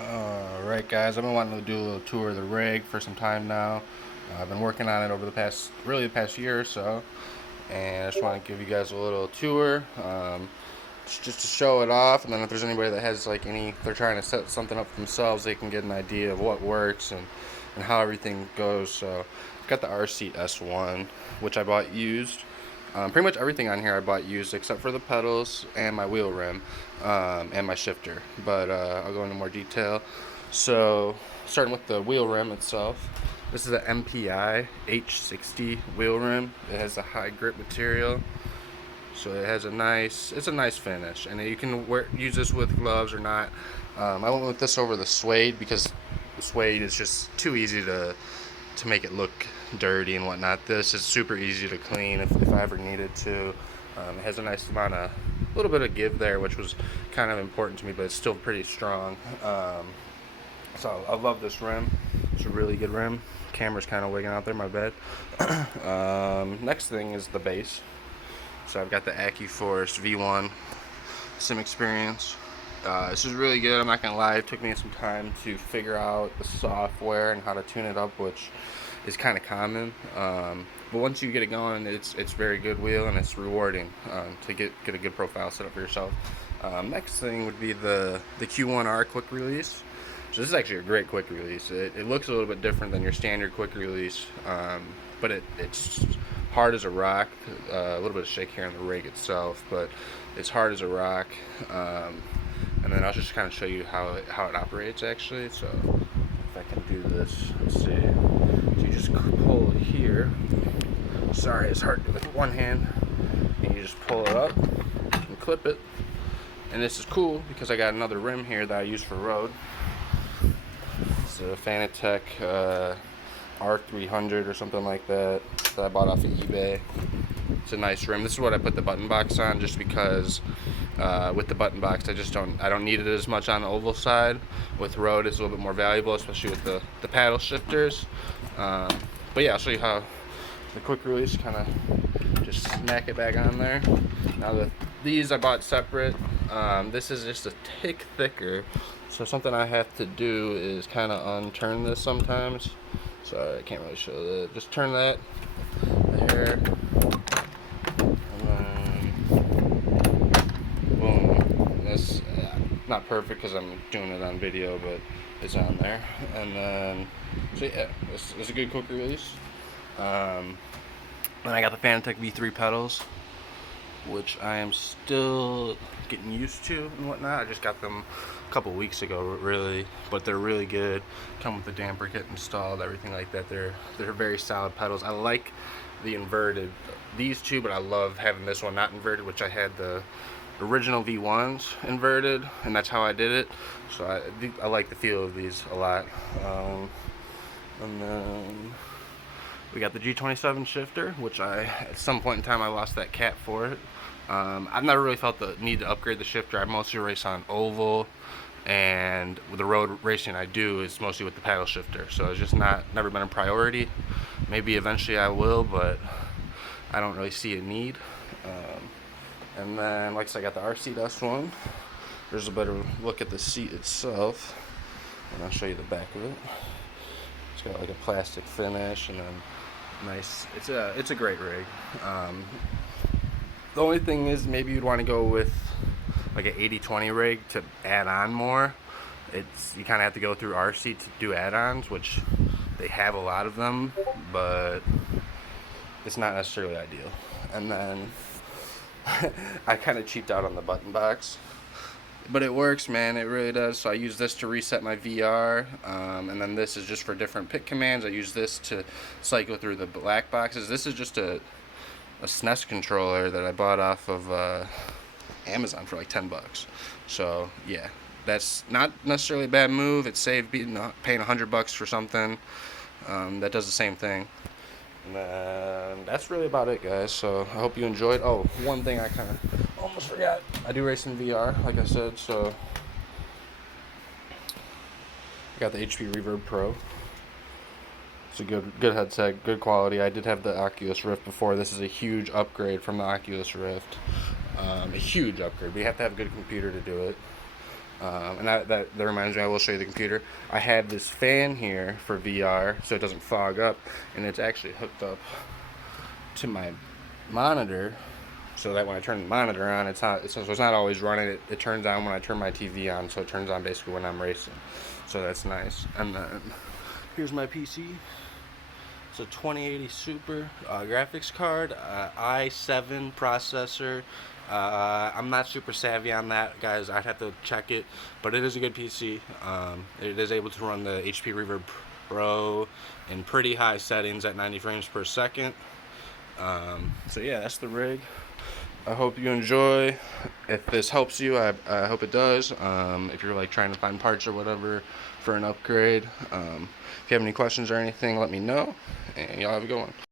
Alright guys, I've been wanting to do a little tour of the rig for some time now. I've been working on it over the past year or so, and I just want to give you guys a little tour, just to show it off, and then if there's anybody that has they're trying to set something up for themselves, they can get an idea of what works and how everything goes. So I've got the Rseat S1, which I bought used. Pretty much everything on here I bought used except for the pedals and my wheel rim, and my shifter, but I'll go into more detail. So starting with the wheel rim itself, this is an MPI H60 wheel rim. It has a high grip material, so it has it's a nice finish, and you can use this with gloves or not. I went with this over the suede because the suede is just too easy to make it look dirty and whatnot. This is super easy to clean if I ever needed to. It has a nice amount of, a little bit of give there, which was kind of important to me, but it's still pretty strong. So I love this rim. It's a really good rim. Camera's kind of wigging out there, my bad. Next thing is the base. So I've got the Accuforce V1 sim experience. This is really good. I'm not gonna lie, it took me some time to figure out the software and how to tune it up, which is kind of common. But once you get it going, it's very good wheel, and it's rewarding to get a good profile set up for yourself. Next thing would be the Q1R quick release. So this is actually a great quick release. It looks a little bit different than your standard quick release, but it's hard as a rock. A little bit of shake here on the rig itself, but it's hard as a rock. And then I'll just kind of show you how it operates actually. So if I can do this, let's see. So you just pull it here. Sorry, it's hard with one hand. And you just pull it up and clip it. And this is cool because I got another rim here that I use for road. It's a Fanatec R300 or something like that I bought off of eBay. It's a nice rim. This is what I put the button box on, just because with the button box I don't need it as much on the oval side. With road it's a little bit more valuable, especially with the paddle shifters. But yeah, I'll show you how the quick release, kind of just smack it back on there. Now these I bought separate. This is just a tick thicker, so something I have to do is kind of unturn this sometimes. Sorry, I can't really show that. Just turn that here, and then boom. That's not perfect because I'm doing it on video, but it's on there. And then, so yeah, this is a good quick release. Then I got the Fanatec V3 pedals, which I am still getting used to and whatnot. I just got them a couple weeks ago, really, but they're really good. Come with the damper kit installed, everything like that. They're very solid pedals. I like the inverted, these two, but I love having this one not inverted, which I had the original V1s inverted, and that's how I did it. So I like the feel of these a lot. And then we got the G27 shifter, which at some point in time I lost that cap for it. I've never really felt the need to upgrade the shifter. I mostly race on oval, and with the road racing I do is mostly with the paddle shifter. So it's just never been a priority. Maybe eventually I will, but I don't really see a need. And then, like I said, I got the Rseat S1. There's a better look at the seat itself, and I'll show you the back of it. It's got like a plastic finish, and then nice. It's a great rig. The only thing is, maybe you'd want to go with like an 80/20 rig to add on more. You kind of have to go through Rseat to do add-ons, which they have a lot of them, but it's not necessarily ideal. And then I kind of cheaped out on the button box, but it works, man. It really does. So I use this to reset my VR, and then this is just for different pit commands. I use this to cycle through the black boxes. This is just a SNES controller that I bought off of Amazon for like 10 bucks. So yeah, that's not necessarily a bad move. It saved me paying $100 for something that does the same thing. And that's really about it, guys. So I hope you enjoyed. Oh, one thing I kind of almost forgot. I do race in VR, like I said. So I got the HP REVERB Pro. It's a good headset, good quality. I did have the Oculus Rift before. This is a huge upgrade from the Oculus Rift. A huge upgrade. But you have to have a good computer to do it. And that reminds me, I will show you the computer. I have this fan here for VR so it doesn't fog up, and it's actually hooked up to my monitor so that when I turn the monitor on, it's not always running. It turns on when I turn my TV on, so it turns on basically when I'm racing. So that's nice. And then here's my PC. It's a 2080 Super graphics card, i7 processor. I'm not super savvy on that, guys. I'd have to check it, but it is a good PC. It is able to run the HP REVERB Pro in pretty high settings at 90 frames per second. So yeah, that's the rig. I hope you enjoy. If this helps you, I hope it does. If you're like trying to find parts or whatever for an upgrade, if you have any questions or anything, let me know, and y'all have a good one.